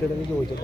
ചോദിച്ചോ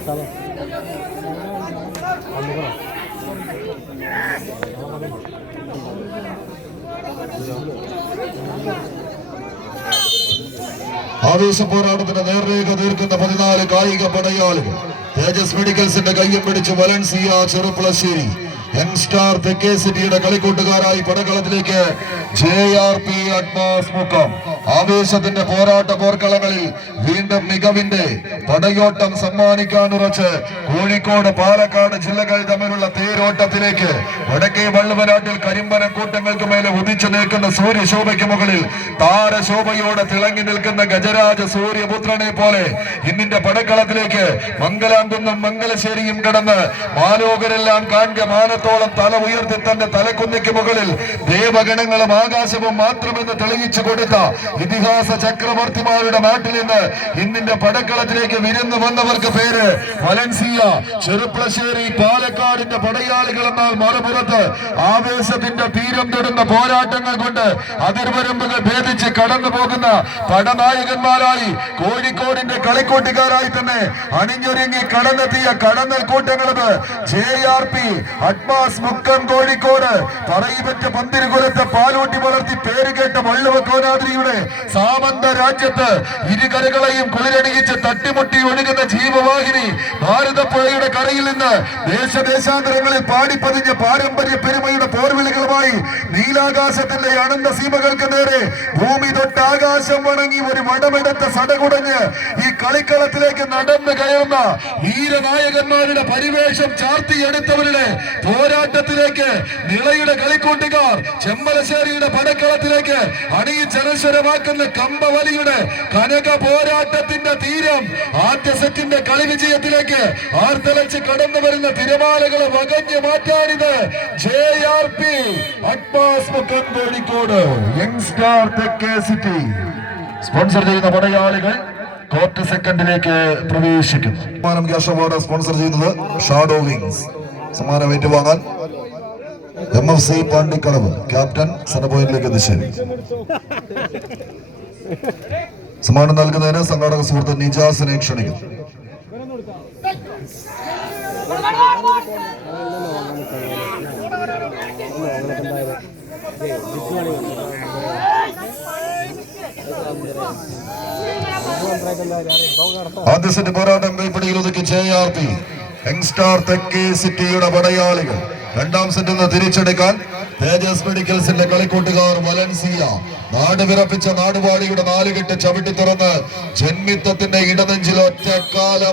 salah. ആവേശ പോരാട്ടത്തിന് നേർരേഖ തീർക്കുന്ന 14 കായിക പടയാളികൾ. തേജസ് മെഡിക്കൽസിന്റെ കയ്യും പിടിച്ച് വലൻസിയ ചെറുപ്പളശ്ശേരി യങ്സ്റ്റാർ തെക്കേ സിറ്റിയുടെ കളിക്കൂട്ടുകാരായി പടകളത്തിലേക്ക് JRP അഡ്മാസ് മുക്കം. ആവേശത്തിന്റെ പോരാട്ട പോർക്കളങ്ങളിൽ വീണ്ടും മികവിന്റെ പടയോട്ടം സമ്മാനിക്കാനുറച്ച് കോഴിക്കോട് പാലക്കാട് ജില്ലകൾ തമ്മിലുള്ള തേരോട്ടത്തിലേക്ക് വടക്കേ വള്ളുവനാട്ടിൽ കരിമ്പനം കൂട്ടങ്ങൾക്ക് മേലെ ഉദിച്ചു നിൽക്കുന്ന സൂര്യശോഭയ്ക്ക് മുകളിൽ താരശോഭയോടെ തിളങ്ങി നിൽക്കുന്ന ഗജരാജ സൂര്യപുത്രനെ പോലെ ഇന്നിന്റെ പടക്കളത്തിലേക്ക് മംഗലാംകുന്നും മംഗലശ്ശേരിയും കടന്ന് മാലോകരെല്ലാം കാണുക മാനത്തോളം തല ഉയർത്തി തന്റെ തലക്കുന്നിക്ക് മുകളിൽ ദേവഗണങ്ങളും ആകാശവും മാത്രമെന്ന് തെളിയിച്ചു കൊടുത്ത ഇതിഹാസ ചക്രവർത്തിമാരുടെ നാട്ടിൽ നിന്ന് ഇന്നിന്റെ പടക്കളത്തിലേക്ക് വിരുന്ന് വന്നവർക്ക് പേര് വലൻസിയ ചെറുപ്പളശ്ശേരി പാലക്കാടിന്റെ പടയാളികൾ എന്നാൽ മറുപുറത്ത് ആവേശത്തിന്റെ തീരം തൊടുന്ന പോരാട്ടങ്ങൾ കൊണ്ട് അതിർവരമ്പുകൾ ഭേദിച്ച് കടന്നു പോകുന്ന പടനായകന്മാരായി കോഴിക്കോടിന്റെ കളിക്കൂട്ടുകാരായി തന്നെ അണിഞ്ഞൊരുങ്ങി കടന്നെത്തിയ കടന്നൽ കൂട്ടങ്ങളത് JRP അഡ്മാസ് മുക്കം കോഴിക്കോട് പറയിപ്പറ്റ പന്തിരുകുലത്തെ പാലൂട്ടി വളർത്തി പേരുകേട്ട വള്ളുവ കോനാദ്രിയുടെ സാമന്ത രാജ്യത്ത് ഇരുകരകളെയും കുളിരണിയിച്ച് തട്ടിമുട്ടി ഒഴുകുന്ന ജീവവാഹിനി ഭാരതപ്പുഴയുടെ കരയിൽ നിന്ന് ദേശദേശാന്തരങ്ങളിൽ പാടിപ്പതിഞ്ഞ പാരമ്പര്യ പെരുമയുടെ പോർവിളികളുമായി നീലാകാശത്തിന്റെ അനന്ത സീമകൾക്ക് നേരെ ഭൂമി തൊട്ട് ആകാശം വണങ്ങി ഒരു വടമെടുത്ത സടകുടഞ്ഞ് ഈ കളിക്കളത്തിലേക്ക് നടന്നു കയറുന്ന വീരനായകന്മാരുടെ പരിവേഷം ചാർത്തിയെടുത്തവരുടെ പോരാട്ടത്തിലേക്ക് നിളയുടെ കളിക്കൂട്ടുകാർ ചെമ്പലശ്ശേരിയുടെ പടക്കളത്തിലേക്ക് അണിയിച്ചനശ്വരമാക്കുന്ന കമ്പവലിയുടെ കനക പോരാട്ടത്തിന്റെ തീരം ആദ്യ സെറ്റിന്റെ കളി വിജയത്തിലേക്ക് ആർത്തലച്ച് കടന്നു വരുന്ന തിരമാലകളെ വകഞ്ഞു മാറ്റാനിത് JRP അഡ്മാസ് മുക്കം കോഴിക്കോട് യങ്സ്റ്റാർ തെക്കേ സിറ്റി സ്പോൺസർ ചെയ്യുന്ന പടയാളികൾ ക്വാർട്ടർ സെക്കൻഡിലേക്ക് പ്രവേശിക്കുന്നു. സമ്മാനം ക്യാഷ് അവാർഡ് സ്പോൺസർ ചെയ്യുന്നത് ഷാഡോ വിങ്സ്. സമ്മാനം ഏറ്റുവാങ്ങാൻ MFC പാണ്ടിക്കടവ് ക്യാപ്റ്റൻ സനപോയിന്റിലേക്ക് എത്തിച്ചേരും. സമ്മാനം നൽകുന്നതിന് സംഘാടക സുഹൃത്ത് നിജാസിനെ ക്ഷണിക്കുന്നു. ആദ്യ സെറ്റ് പോരാട്ടം കൈപ്പിടിയിൽ ഒതുക്കി JRP യങ്സ്റ്റാർ തെക്കേ സിറ്റിയുടെ പടയാളികൾ. രണ്ടാം സെറ്റിൽ നിന്ന് തിരിച്ചെടുക്കാൻ തേജസ് മെഡിക്കൽസിന്റെ കളിക്കൂട്ടുകാർ വലൻസിയ നാട് വിറപ്പിച്ച നാടുവാടിയുടെ നാലുകെട്ട് ചവിട്ടി തുറന്ന് ജന്മിത്വത്തിന്റെ ഇടനെഞ്ചിൽ ഒറ്റക്കാലം